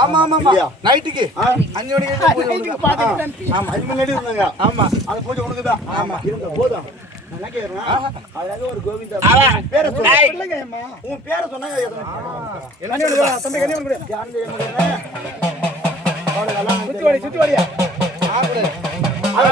ஆமா ஆமா நைட்டுக்கு 5 மணிக்கு ஆமா 5 மணி இருந்தாங்க. ஆமா அது பூஜை உனக்குதான். ஆமா இருங்க போதும். நான் கேக்குறேன். அதுல ஒரு கோவிந்தா பேரை சொல்லுங்க. உன் பேரை சொன்னாங்க. தம்பி கண்ணி வந்து யாரு ஏமகறே? அவளெல்லாம் சுத்தி வரியா? ஆகுது. அத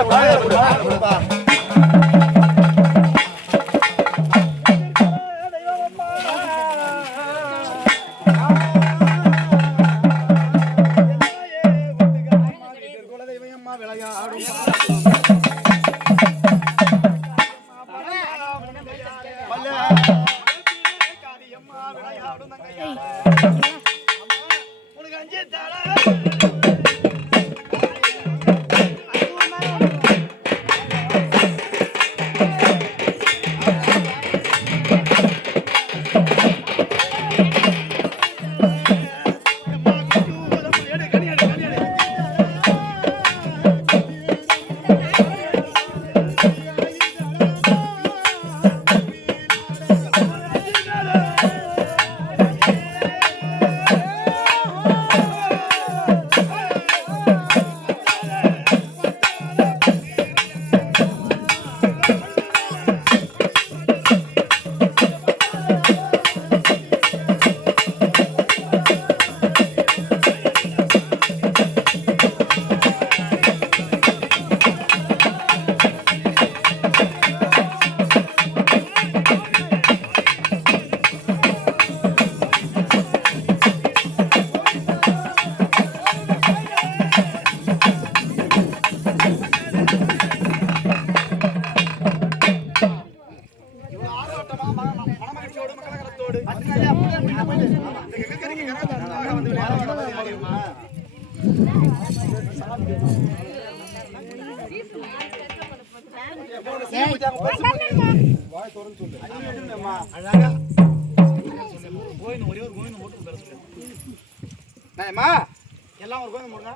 எல்லாம் ஒரு கோவிந்தா போடுங்க.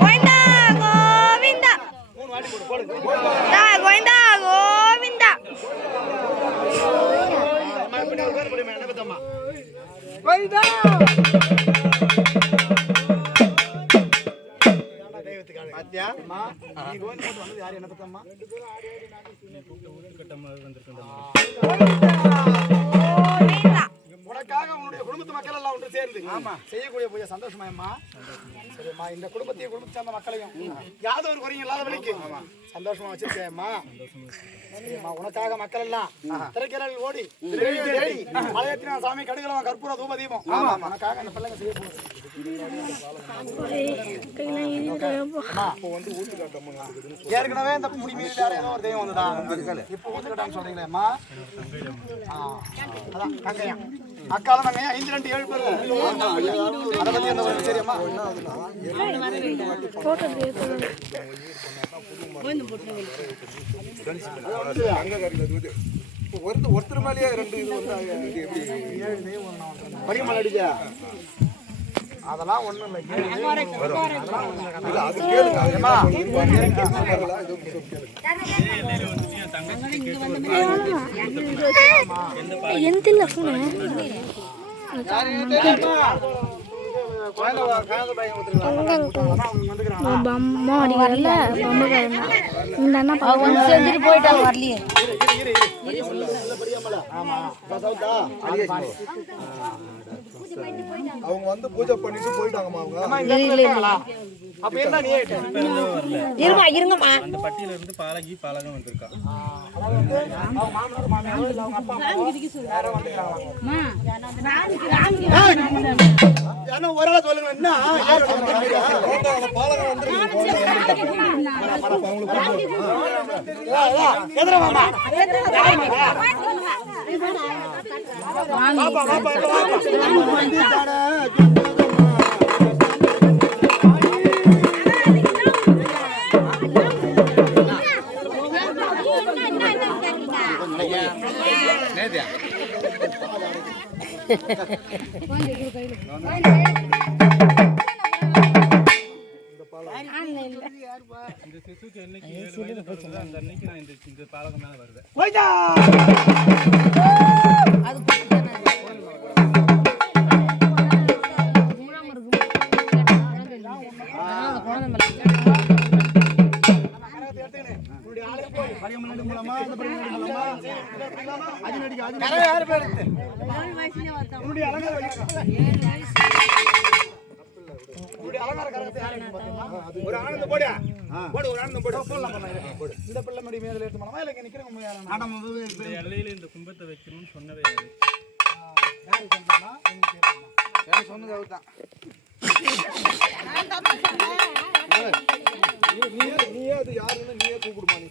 கோவிந்தா கோவிந்தா 3 வாட்டி போடுங்க. கோவிந்தா கோவிந்தா மறுபடியும் ஒரு பேர் போடுங்க. என்ன பத்தம்மா கோவிந்தா தெய்வத்துக்காக பாத்தியா அம்மா நீ கோவிந்தா போட்டு வந்தது யார்? என்ன பத்தம்மா உனக்காக உன்னுடைய குடும்பத்து மக்கள் எல்லாம் ஒன்று சேர்ந்து ஆமா செய்யக்கூடிய பூஜை சந்தோஷமாயம்மா. சரிம்மா இந்த குடும்பத்தையும் குடும்பத்தை சேர்ந்த மக்களையும் யாதோ ஒரு குறையும் இல்லாத வழிக்கு சந்தோஷமா வச்சிருக்கேம்மா. சரிம்மா உனக்காக மக்கள் எல்லாம் திரைக்கடல் ஓடி மலையத்தின சாமி கடுகளவன் கற்பூர தூப தீபம் ஆமா உனக்காக அந்த பிள்ளைங்க செய்ய போகுது. ஏற்கனவே இந்த முடி மீது வேற ஏதோ ஒரு தெய்வம் வந்துதான் இப்ப ஊத்து கட்டான்னு சொல்றீங்களேம்மா. அதான் கங்கையா அக்காலம் கங்கையா 5 2 7 பேர் அதை பத்தி என்ன சரியாம்மா ஒருத்தர் மேலேயே 2 இது வந்து பரிமள அடிச்சா அதெல்லாம் ஒண்ணும் போயிட்டாங்க வரலையே அவங்க வந்து பூஜை பண்ணிட்டு போயிட்டாங்கம்மா. அவங்க அப்ப என்ன நீ இருமா இருங்கம்மா அந்த பட்டியில இருந்து பாலகி பாலகம் வந்திருக்கா. ஒரு ஆள சொல்லுங்க என்ன பாலகம் இந்த சிசுக்கு என்னைக்கு 7 வயது பிறகுதோ அந்த அன்னைக்கு நான் இந்த பாலகம் மேல வருவேன். உன்னுடைய அலங்கார உன்னுடைய அலங்கார கரகத்தை யார் எடுத்து பாத்தீங்களா? ஒரு ஆனந்தம் போடு. போடு ஒரு ஆனந்தம் போடு. போடலாம் போடு. இந்த பிள்ளை மடி மேல ஏத்து மாமா இல்ல இங்க நிக்கிறவங்க யாரா? ஆடம் இந்த எல்லையில இந்த கும்பத்தை வைக்கணும்னு சொன்னதே யாரு? யாரு சொன்னா? யாரு சொன்னது அவர்தான். நீயே அது யாருன்னு நீயே கூப்பிடுமா நீ?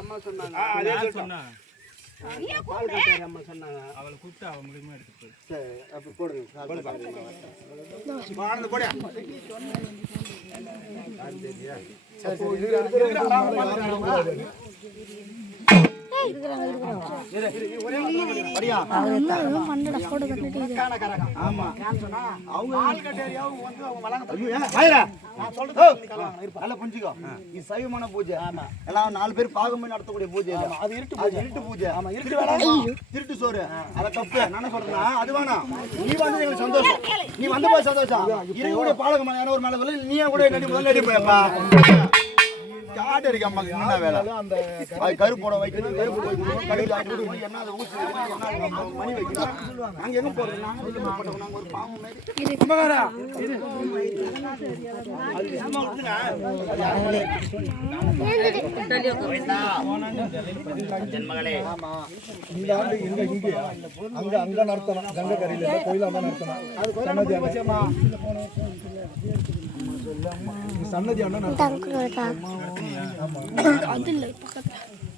அம்மா சொன்னாங்க. அதே சொன்னா. பால் கட்டாரி அம்மா சொன்னாங்க. அவளை கூப்பிட்டு அவ மூலியமா எடுத்துட்டு போய். சரி அப்ப போடுங்க. ஆனந்த போடு. சரி சரி சைவமான பூஜை எல்லாம் 4 பேர் பாகமே நடத்தக்கூடிய பூஜை அது இருட்டு பூஜை திருட்டு சோறு அதை தப்பு நான் சொல்றேன்னா அது வேணாம் நீ வந்து எங்களுக்கு சந்தோஷம் நீ வந்து போய் சந்தோஷம் இருக்கக்கூடிய பாலகம் ஒரு மேல நீயே கூட நடி போயப்பா காட்டு இருக்கு அம்மா என்ன வேலை அது கருப்போட வைக்கணும் கருப்பு வைக்கணும் கடையில் ஆகிட்டு என்ன அதை ஊசி மணி வைக்கணும் நாங்கள் எங்கே போகிறது நாங்கள் ஒரு பாம்பு அங்க நடத்தணும் கங்கை கரையில் கோயிலாக தான் நடத்தணும் அது சன்னதி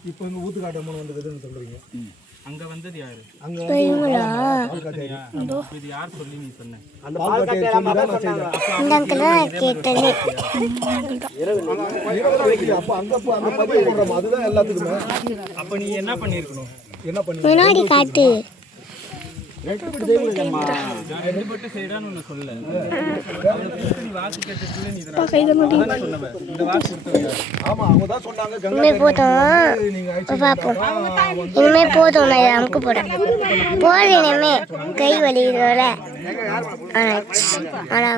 இப்போ இங்க ஊத்துக்காட்டு அம்மன் வந்ததுன்னு சொல்றீங்க அங்க வந்தது யாரு? அங்க இது யார் சொல்லி நீ சொன்ன? அந்த பால் கட்டையில அப்ப அங்க பதிவு போடுறோம் அதுதான் எல்லாத்துக்குமே. அப்ப நீ என்ன பண்ணிருக்கணும்? என்ன பண்ணி முன்னாடி காட்டு ரெண்டுபட்டு செய்யறான்னு ஒண்ணு சொல்ல நீ வாக்கு கேட்டுட்டு நீ இதெல்லாம் சொன்னவ இந்த வாக்கு கொடுத்தவங்க ஆமா அவங்க தான் சொன்னாங்க இனிமே போதும் பாப்போம் இனிமே போதும் நான் அமுக்கு போறேன் போதும் இனிமே கை வலிக்கிறோல ஆனா